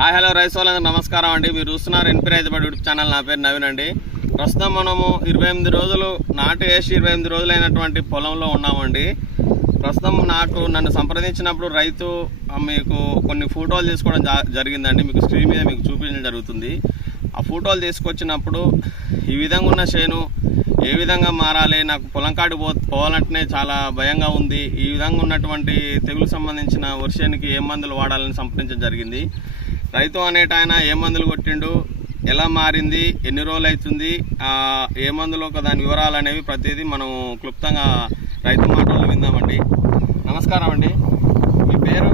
Hi hello rice వాళ్ళందరూ నమస్కారం అండి. మీరు చూస్తున్నారు ఎన్పి రైతుబడి యూట్యూబ్ ఛానల్. నా పేరు నవీన్ అండి. ప్రస్తుతం మనము ఇరవై ఎనిమిది రోజులు నాటు వేసి ఇరవై ఎనిమిది రోజులైనటువంటి పొలంలో ఉన్నామండి. ప్రస్తుతం నాకు నన్ను సంప్రదించినప్పుడు రైతు మీకు కొన్ని ఫోటోలు తీసుకోవడం జా- జరిగిందండి. మీకు స్క్రీన్ మీద మీకు చూపించడం జరుగుతుంది. ఆ ఫోటోలు తీసుకొచ్చినప్పుడు ఈ విధంగా ఉన్న చేను ఏ విధంగా మారాలి నాకు పొలం కాడి పో పోవాలంటేనే చాలా భయంగా ఉంది. ఈ విధంగా ఉన్నటువంటి తెగులు సంబంధించిన వర్షానికి ఏ మందులు వాడాలని సంప్రదించడం జరిగింది. రైతు అనేట ఆయన ఏ మందులు కొట్టిండు ఎలా మారింది ఎన్ని రోజులు అవుతుంది ఏ మందులు ఒక దాని వివరాలు అనేవి ప్రతిదీ మనం క్లుప్తంగా రైతు మాటల్లో విందామండి. నమస్కారం అండి. మీ పేరు.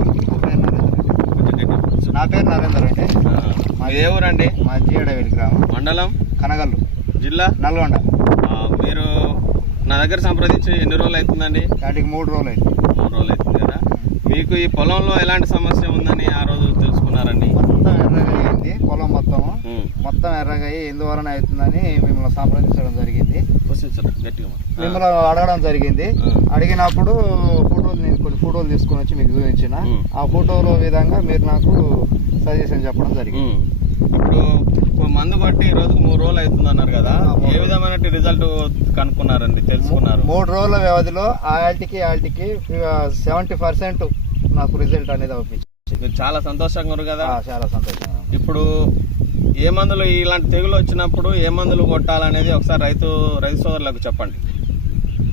నా పేరు నరేందర్ అండి. ఏ ఊరండి? మా జీడవేలి గ్రామం. మండలం? కనగల్లు. జిల్లా? నల్గొండ. మీరు నా దగ్గర సంప్రదించి ఎన్ని రోజులు అవుతుందండి వాటికి మూడు రోజులు అయింది మూడు రోజులు అవుతుంది కదా మీకు ఈ పొలంలో ఎలాంటి సమస్య ఉందని ఆ రోజు తెలుసుకున్నారండి మొత్తం ఎర్రగా అయింది పొలం మొత్తం ఉమ్. మొత్తం ఎర్రగా అయ్యి ఎందువలన అవుతుందని మిమ్మల్ని సంప్రదించడం జరిగింది. మిమ్మల్ని అడగడం జరిగింది. అడిగినప్పుడు ఫోటోలు నేను కొన్ని ఫోటోలు తీసుకొని వచ్చి మీకు చూపించిన. ఆ ఫోటోలో విధంగా మీరు నాకు సజెషన్ చెప్పడం జరిగింది. ఇప్పుడు మందు కొట్టి ఈ రోజుకు మూడు రోజులు అవుతుంది అన్నారు కదా ఏ విధమైన రిజల్ట్ కనుక్కున్నారండి తెలుసుకున్నారు మూడు రోజుల వ్యవధిలో ఆల్టికి ఆల్టికి సెవెంటీ పర్సెంట్ నాకు రిజల్ట్ అనేది అవుపించింది చాలా సంతోషంగా ఉన్నారు కదా చాలా సంతోషంగా. ఇప్పుడు ఏ మందులు ఇలాంటి తెగులు వచ్చినప్పుడు ఏ మందులు కొట్టాలనేది ఒకసారి రైతు రైతు సోదరులకు చెప్పండి.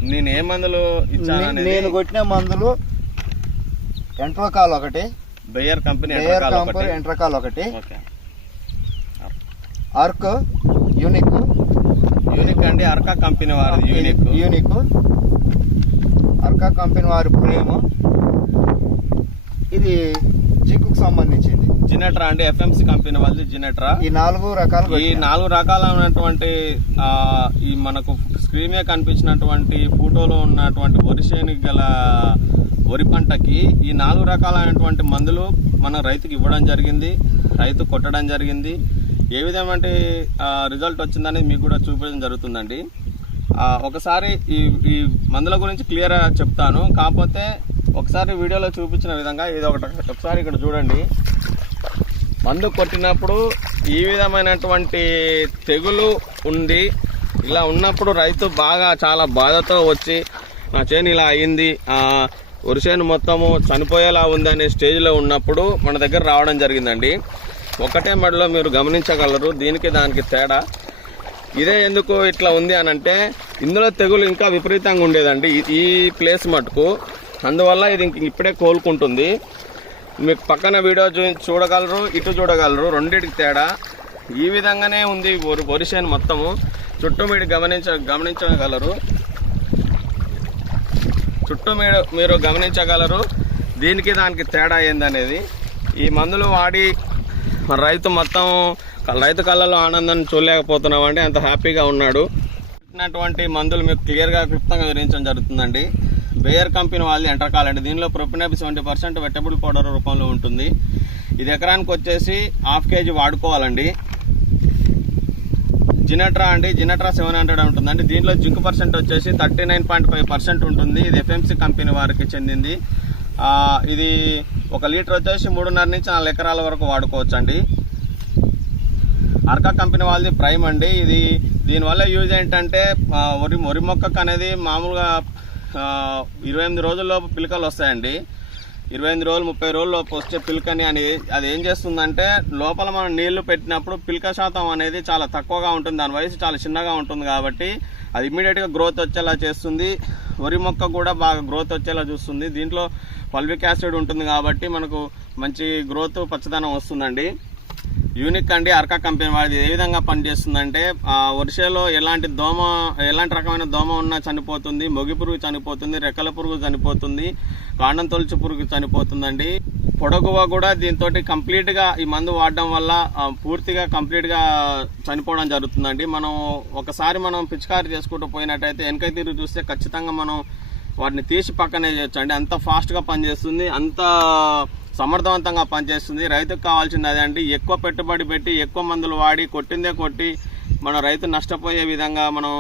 నేను ఏ మందులు నే- ఇచ్చాననేది నేను కొట్టిన మందులు ఎంట్రోకాల్ ఒకటి బెయర్ కంపెనీ కాంపర్ ఒకటి. ఎంట్రకాల్ ఒకటి. ఆర్క్ యూనిక్. యూనిక్ అండి అర్కా కంపెనీ వారిది యూనిక్. యూనిక్. అర్కా కంపెనీ వారి ప్రేమ. ఇది జింకు సంబంధించింది. జినెట్రా అండి ఎఫ్ఎంసి కంపెనీ వాళ్ళది జినెట్రా. ఈ నాలుగు రకాలు ఈ నాలుగు రకాలైనటువంటి ఈ మనకు స్క్రీన్ మీద కనిపించినటువంటి ఫోటోలో ఉన్నటువంటి వరి చేనుకి గల వరి పంటకి ఈ నాలుగు రకాలైనటువంటి మందులు మన రైతుకి ఇవ్వడం జరిగింది రైతు కొట్టడం జరిగింది. ఏ విధమైన రిజల్ట్ వచ్చిందనేది మీకు కూడా చూపించడం జరుగుతుందండి. ఒకసారి ఈ ఈ మందుల గురించి క్లియర్గా చెప్తాను. కాకపోతే ఒకసారి వీడియోలో చూపించిన విధంగా ఇది ఒకటి ఒకసారి ఇక్కడ చూడండి. మందు కొట్టినప్పుడు ఈ విధమైనటువంటి తెగులు ఉంది ఇలా ఉన్నప్పుడు రైతు బాగా చాలా బాధతో వచ్చి నా చేను ఇలా అయింది ఉరిసేను వరి చేను మొత్తము చనిపోయేలా ఉంది అనే స్టేజ్లో ఉన్నప్పుడు మన దగ్గర రావడం జరిగిందండి. ఒకటే మడిలో మీరు గమనించగలరు దీనికి దానికి తేడా. ఇదే ఎందుకు ఇట్లా ఉంది అని అంటే ఇందులో తెగులు ఇంకా విపరీతంగా ఉండేదండి. ఈ- ఈ ప్లేస్ మటుకు. అందువల్ల ఇది ఇంక ఇప్పుడే కోలుకుంటుంది. మీకు పక్కన వీడియో చూ చూడగలరు ఇటు చూడగలరు రెండింటికి తేడా. ఈ విధంగానే ఉంది వరి వరిసేను మొత్తము. చుట్టూ మీరు గమనించ గమనించగలరు. చుట్టూ మీరు మీరు గమనించగలరు. దీనికి దానికి తేడా ఏందనేది. ఈ మందులు వాడి మన రైతు మొత్తం రైతు కళ్ళలో ఆనందాన్ని చూడలేకపోతున్నామండి. అంత హ్యాపీగా ఉన్నాడు. పెట్టినటువంటి మందులు మీకు క్లియర్గా క్లుప్తంగా వివరించడం జరుగుతుందండి. బేయర్ కంపెనీ వాళ్ళది ఎంటర్కాల్ అండి దీనిలో propineb seventy percent wettable powder రూపంలో ఉంటుంది. ఇది ఎకరానికి వచ్చేసి హాఫ్ కేజీ వాడుకోవాలండి. జినట్రా అండి జినట్రా సెవెన్ హండ్రెడ్ ఉంటుందండి. దీంట్లో జింక్ పర్సెంట్ వచ్చేసి thirty nine point five percent ఉంటుంది. ఇది ఎఫ్ఎంసి కంపెనీ వారికి చెందింది. ఇది ఒక లీటర్ వచ్చేసి మూడున్నర నుంచి నాలుగు ఎకరాల వరకు వాడుకోవచ్చు అండి అర్కా కంపెనీ వాళ్ళది ప్రైమ్ అండి. ఇది దీనివల్ల యూజ్ ఏంటంటే వరి వరి మొక్కకు అనేది మామూలుగా ఇరవై ఎనిమిది రోజుల్లోపు పిలకలు వస్తాయండి. ఇరవై ఎనిమిది రోజులు ముప్పై రోజుల్లోపు వచ్చే పిలకని అని అది ఏం చేస్తుందంటే లోపల మనం నీళ్ళు పెట్టినప్పుడు పిలక శాతం అనేది చాలా తక్కువగా ఉంటుంది. దాని వయసు చాలా చిన్నగా ఉంటుంది కాబట్టి అది ఇమ్మీడియట్గా గ్రోత్ వచ్చేలా చేస్తుంది. వరి మొక్క కూడా బాగా గ్రోత్ వచ్చేలా చూస్తుంది. దీంట్లో పల్విక్ యాసిడ్ ఉంటుంది కాబట్టి మనకు మంచి గ్రోత్ పచ్చదనం వస్తుందండి. యూనిక్ అండి అర్కా కంపెనీ వాడిది. ఏ విధంగా పనిచేస్తుందంటే వర్షలో ఎలాంటి దోమ ఎలాంటి రకమైన దోమ ఉన్నా చనిపోతుంది మొగి పురుగు చనిపోతుంది రెక్కల పురుగు చనిపోతుంది కాండం తొలచు పురుగు చనిపోతుందండి. పొడగువ కూడా దీంతో కంప్లీట్గా ఈ మందు వాడడం వల్ల పూర్తిగా కంప్లీట్గా చనిపోవడం జరుగుతుందండి. మనం ఒకసారి మనం పిచికారి చేసుకుంటూ పోయినట్టయితే వెనక తిరిగి చూస్తే ఖచ్చితంగా మనం వాటిని తీసి పక్కనే చేయొచ్చు అండి అంత ఫాస్ట్గా పనిచేస్తుంది. అంత సమర్థవంతంగా పనిచేస్తుంది. రైతుకు కావాల్సింది అదే అండి. ఎక్కువ పెట్టుబడి పెట్టి ఎక్కువ మందులు వాడి కొట్టిందే కొట్టి మన రైతు నష్టపోయే విధంగా మనం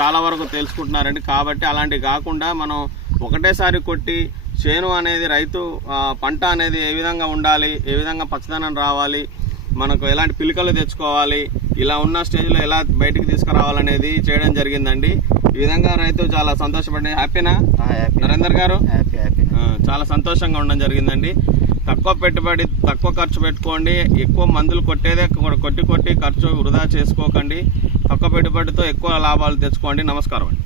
చాలా వరకు తెలుసుకుంటున్నారండి. కాబట్టి అలాంటివి కాకుండా మనం ఒకటేసారి కొట్టి చేను అనేది రైతు పంట అనేది ఏ విధంగా ఉండాలి ఏ విధంగా పచ్చదనం రావాలి మనకు ఎలాంటి పిలికలు తెచ్చుకోవాలి ఇలా ఉన్న స్టేజ్లో ఎలా బయటికి తీసుకురావాలనేది చేయడం జరిగిందండి. ఈ విధంగా రైతు చాలా సంతోషపడి హ్యాపీనా? హ్యాపీ. నరేందర్ గారు? Happy happy. చాలా సంతోషంగా ఉండడం జరిగిందండి. తక్కువ పెట్టుబడి తక్కువ ఖర్చు పెట్టుకోండి. ఎక్కువ మందులు కొట్టేదే కొట్టి కొట్టి ఖర్చు వృధా చేసుకోకండి. తక్కువ పెట్టుబడితో ఎక్కువ లాభాలు తెచ్చుకోండి. నమస్కారం అండి.